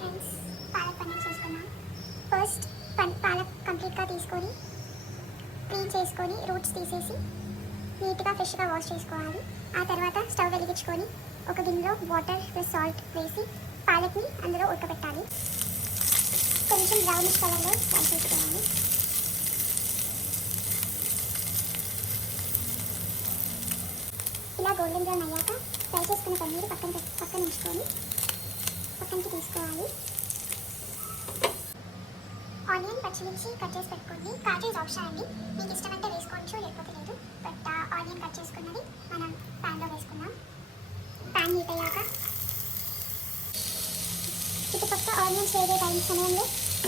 ఫ్రెండ్స్, పాలక్ పన్నీర్ చేసుకున్నాం. ఫస్ట్ పాలక్ కంప్లీట్గా తీసుకొని క్లీన్ చేసుకొని రూట్స్ తీసేసి నీట్గా ఫ్రెష్గా వాష్ చేసుకోవాలి. ఆ తర్వాత స్టవ్ వెలిగించుకొని ఒక గిన్నెలో వాటర్ ప్లస్ సాల్ట్ వేసి పాలక్ని అందులో ఉడకబెట్టాలి. కొంచెం బ్రౌనిష్ కలర్లో ఫ్రై చేసుకోవాలి. ఇలా గోల్డెన్ బ్రౌన్ అయ్యాక ఫ్రై చేసుకున్న పన్నీర్ పక్కన ఉంచుకొని పక్కనకి తీసుకోవాలి. ఆనియన్ పచ్చిమిర్చి కట్ చేసి పెట్టుకోండి. కాజు ఇస్ ఆప్షన్ అండి, మీకు ఇష్టమైతే వేసుకోవచ్చు లేకపోతే లేదు. బట్ ఆనియన్ కట్ చేసుకున్నది మనం ప్యాన్లో వేసుకుందాం. ప్యాన్ హీట్ అయ్యాక చుట్టుపక్కల ఆనియన్స్ వేగే సమయంలో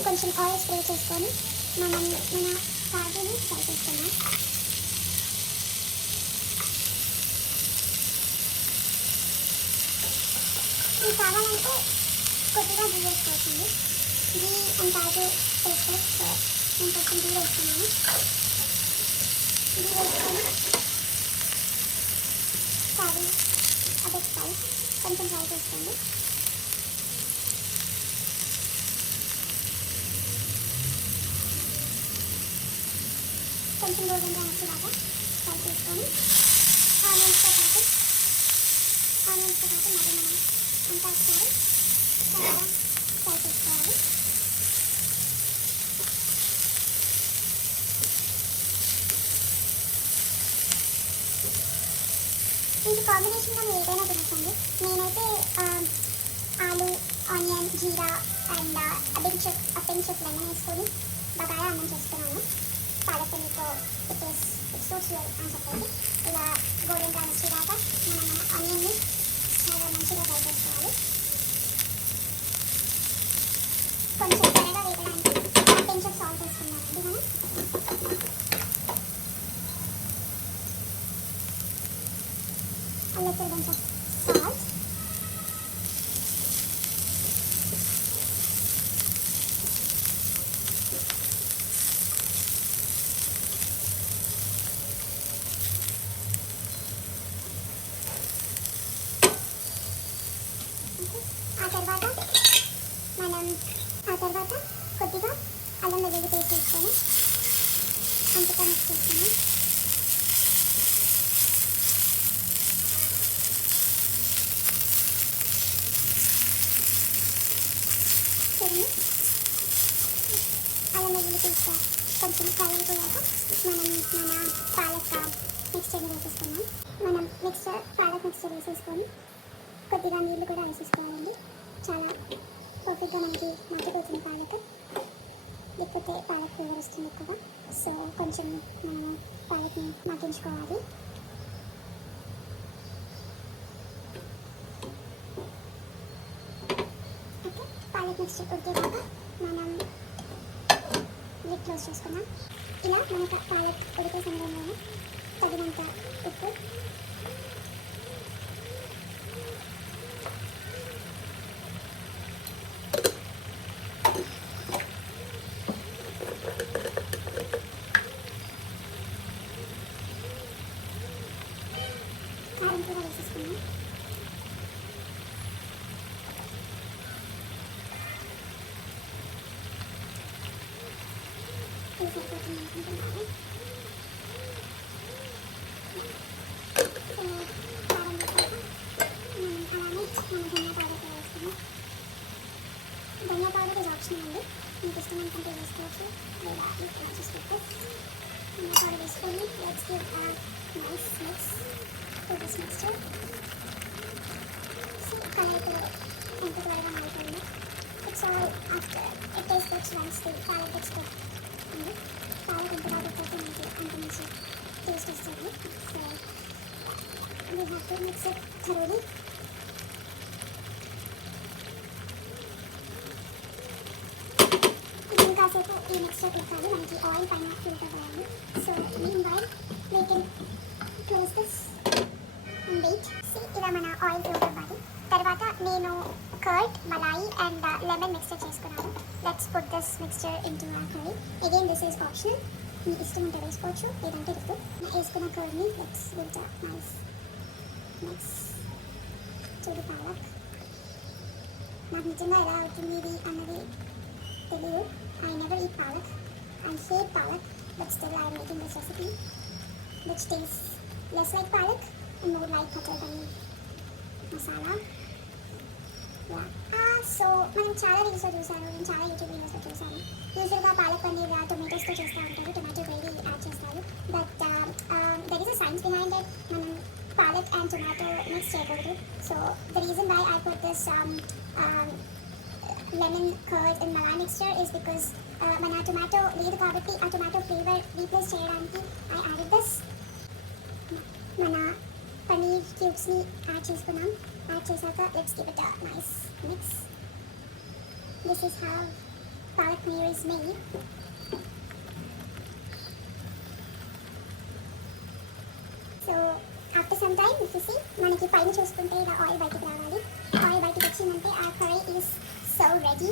కొంచెం ఆయిల్ స్ప్రే చేసుకొని మన కాజుని ఫ్రై చేసుకుందాం. ఇది కావాలంటే కొద్దిగా గీ వేసుకోవచ్చండి. గీ అండ్ కాజు టేస్ట్ నేను కొంచెం గీ వేసుకున్నాను. గీ వేసుకొని కాజు అదే కొంచెం ఫ్రై చేసుకోండి. కొంచెం గోల్డెన్ బ్రౌన్ వచ్చేలాగా ఫ్రై చేసుకొని ఆనియన్స్తో పాటు మళ్ళీ మనం అంతా ఒకసారి చక్కగా ఫ్రై చేసుకోవాలి. దీనికి కాంబినేషన్గా మీరు ఏదైనా తినచ్చండి. నేనైతే ఆలు, ఆనియన్, జీరా అండ్ పించ్ లెమన్ వేసుకొని బగారా అన్నం చేస్తున్నాను. పాలక్ పన్నీర్తో ఇట్ సూట్స్ వెల్ అని చెప్పేసి ఇలా గోల్డెన్ బ్రౌన్ వచ్చేదాకా మనం ఆనియన్ని చాలా మంచిగా ఫ్రై చేసుకోవాలి. కొంచెం త్వరగా వేయడానికి కొంచెం సాల్ట్ వేసుకున్నామండి మనం. little bunch of salt. ఆ తర్వాత కొద్దిగా అల్లం వెల్లుల్లి పేస్ట్ వేసుకొని అంతగా మిక్స్ చేసుకున్నాం. అల్లం వెల్లుల్లి పేస్ట్ కొంచెం కలరిపోయాక మన పాలక్ మిక్స్చర్ని వేసేసుకున్నాం. మనం పాలక్ మిక్స్చర్ వేసేసుకొని కొద్దిగా నీళ్ళు కూడా వేసేసుకోవాలండి. చాలా పర్ఫెక్ట్గా మనకి మగ్గిపోతుంది పాలక్, లేకపోతే పాలక్ ఫ్లేవర్ వస్తుంది ఎక్కువగా. సో కొంచెం మనము పాలక్ని మగ్గించుకోవాలి. ఓకే, పాలక్ మిక్స్చర్ ఉడికేదాకా మనం లిడ్ క్లోజ్ చేసుకున్నాం. ఇలా మనకు పాలక్ ఉడికే సమయంలో తగినంత ఉప్పు, కారం కూడా వేసేసుకున్నాం. ఇది సరిపోతుంది అనుకుంటున్నాను. సో కారం వేసాక అలానే మనం ధనియా పౌడర్ కూడా వేసుకున్నాం. ధనియా పౌడర్ ఇస్ ఆప్షనల్ అండి, మీకు ఇష్టం అనుకుంటే వేసుకోవచ్చు లేదా చూసుకోవచ్చు. ధనియా పౌడర్ వేసుకొని let's give nice mix to this mixture. See, color ko ఎంత త్వరగా మారిపోయింది. It's all after it taste good ones the palak gets cooked అండి. పాలక్ ఎంత బాగా కుక్ అయితే మనకి అంత మంచి టేస్ట్ వస్తుంది. So we have to mix it thoroughly. ఇంకాసేపు ఈ మిక్స్చర్ పెట్టాలి, మనకి ఆయిల్ పైన ఫిల్టర్ అవ్వాలి. So mean while we can close this and wait. See, ఇలా మన ఆయిల్ ఫ్లోట్ అవ్వాలి. తర్వాత నేను curd, malai and lemon mixture చేసుకున్నాను. Let's put this mixture into our curry. Again this is optional, మీకు ఇష్టం ఉంటే వేసుకోవచ్చు లేదంటే లేదు. వేసుకున్న కర్డ్ని let's give the nice mix to the palak. నాకు నిజంగా ఎలా అవుతుంది ఇది అన్నది తెలియదు. I never eat palak, I hate palak, but still I making this recipe which taste less like palak and more like kachal paneer masala. So మనం చాలా రీల్స్లో చూసాను, నేను చాలా యూట్యూబ్ వీడియోస్లో చూసాను. యూజువల్గా పాలక్ పన్నీర్ టొమాటోస్తో చేస్తూ ఉంటారు, టొమాటో గ్రేవీ యాడ్ చేస్తారు. But there is a science behind it. మనం పాలక్ అండ్ టొమాటో మిక్స్ చేయకూడదు. So the reason why I put this lemon curd in malai mixture is because మన టొమాటో లేదు కాబట్టి ఆ టొమాటో ఫ్లేవర్ రీప్లేస్ చేయడానికి ఐ యాడెడ్ దిస్. మన పన్నీర్ క్యూబ్స్ని యాడ్ చేసుకున్నాం. యాడ్ చేశాక let's give it a nice mix. This is how palak paneer is made. So after some time if you see మనకి పైన చూసుకుంటే ఇలా ఆయిల్ బయటకు రావాలి. ఆయిల్ బయటకు వచ్చిందంటే ఆ curry is so ready.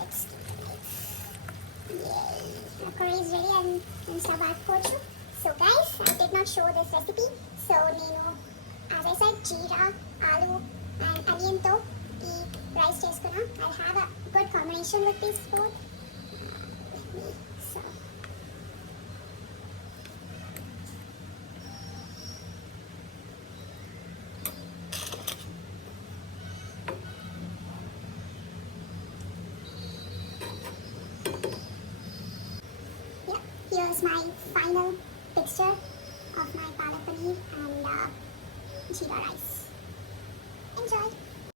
Let's give it nice. Curry is ready and stove ఆపుకోవచ్చు. So guys, I did not show this recipe. So నేను as I said jeera, aloo and onion తో ఈ rice చేసుకున్నా. I'll have a good combination with these food. So yeah, here's my final texture of my palak paneer and jeera rice. Enjoy!